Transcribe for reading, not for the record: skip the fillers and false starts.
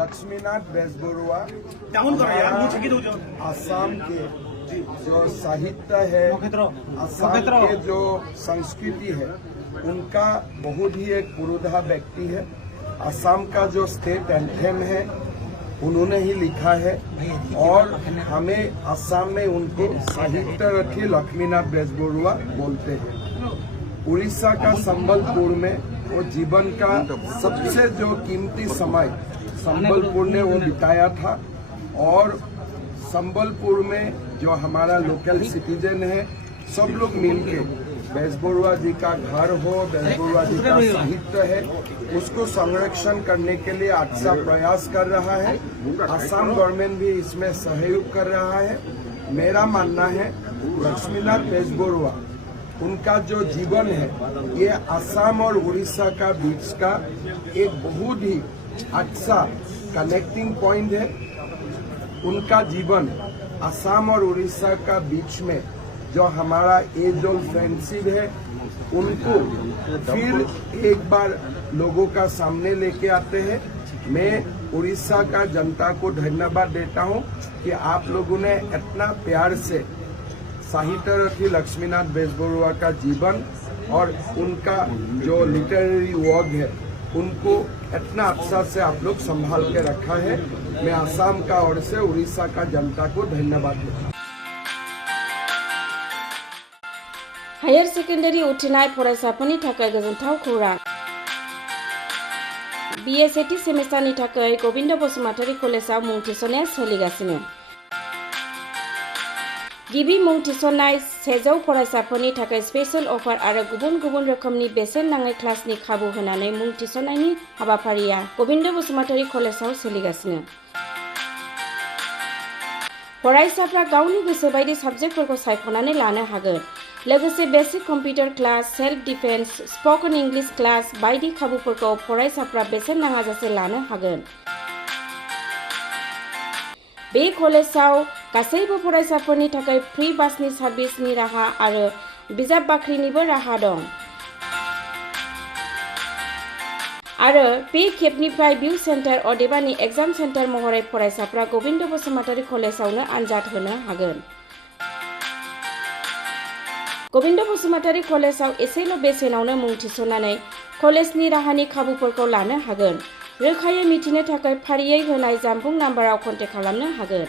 लक्ष्मीनाथ बेजबरुआ आसाम के जो साहित्य है, आसाम के जो संस्कृति है, उनका बहुत ही एक पुरोधा व्यक्ति है। आसाम का जो स्टेट एंथेम है उन्होंने ही लिखा है और हमें आसाम में उनको साहित्य रथी लक्ष्मीनाथ बेजबरुआ बोलते हैं। उड़ीसा का संबलपुर में वो जीवन का सबसे जो कीमती समय संबलपुर ने वो बिताया था और संबलपुर में जो हमारा लोकल सिटीजन है सब लोग मिलके बेजबरुआ जी का घर हो, बेजबरुआ जी का साहित्य है, उसको संरक्षण करने के लिए अच्छा प्रयास कर रहा है। असम गवर्नमेंट भी इसमें सहयोग कर रहा है। मेरा मानना है लक्ष्मीनाथ बेजबरुआ उनका जो जीवन है ये असम और उड़ीसा का बीच का एक बहुत ही अच्छा कनेक्टिंग पॉइंट है। उनका जीवन असम और उड़ीसा का बीच में जो हमारा एज ओल्ड फ्रेंडशिप है उनको फिर एक बार लोगों का सामने लेके आते हैं। मैं उड़ीसा का जनता को धन्यवाद देता हूं कि आप लोगों ने इतना प्यार से साहित्य रथी लक्ष्मीनाथ बेजबरुआ का जीवन और उनका जो लिटरेरी वर्क है उनको इतना अच्छा से आप लोग संभाल के रखा है। मैं आसाम का ओर से उड़ीसा का जनता को धन्यवाद देता हूं। हायर सेकेंडारि उथ्रिनाय फरायसाफोरनि थाखाय गोजोनथाव खौरां। BA सेथि सेमिस्टारनि थाखाय गोविंद बसुमतारी कलेजाव मुं थिसननाया सोलिगासिनो। गिबि मुं थिसननाय 100 फरायसाफोरनि थाखाय स्पेशल अफार आरो गुबुन गुबुन रोखोमनि बेसेन नाङै क्लासनि खाबु होनानै मुं थिसननायनि हाबाफारिया गोविंद बसुमतारी कलेजाव सोलिगासिनो। फरायसाफ्रा गावनि गोसो बायदि साबजेक्टफोरखौ सायख'नानै लानो हागोन। लोगोसे basic computer class, self defence, spoken English class बायदि खाबुफोरखौ फरायसाफ्रा बेसेन नाङाजासे लानो हागोन। बे कलेजाव गासैबो फरायसाफोरनि थाखाय फ्री बासनि सार्भिसनि राहा आरो बिजाब बाख्रिनिबो राहा दं। आरो बे खेबनिफ्राय भिउ सेन्टार अदेबानि एग्जाम सेन्टार महरै फरायसाफ्रा गोविंद बसुमतारी कलेजावनो आनजाद होनो हागोन। गोविंद बसुमतारी कलेजाव एसेल' बेसेनावनो मुं थिसननानै कलेजनि राहानि खाबुफोरखौ लानो हागोन। रोखायै मिथिनो थाखाय फारियै होनाय जानबुं नाम्बाराव कन्टेक्ट खालामनो हागोन।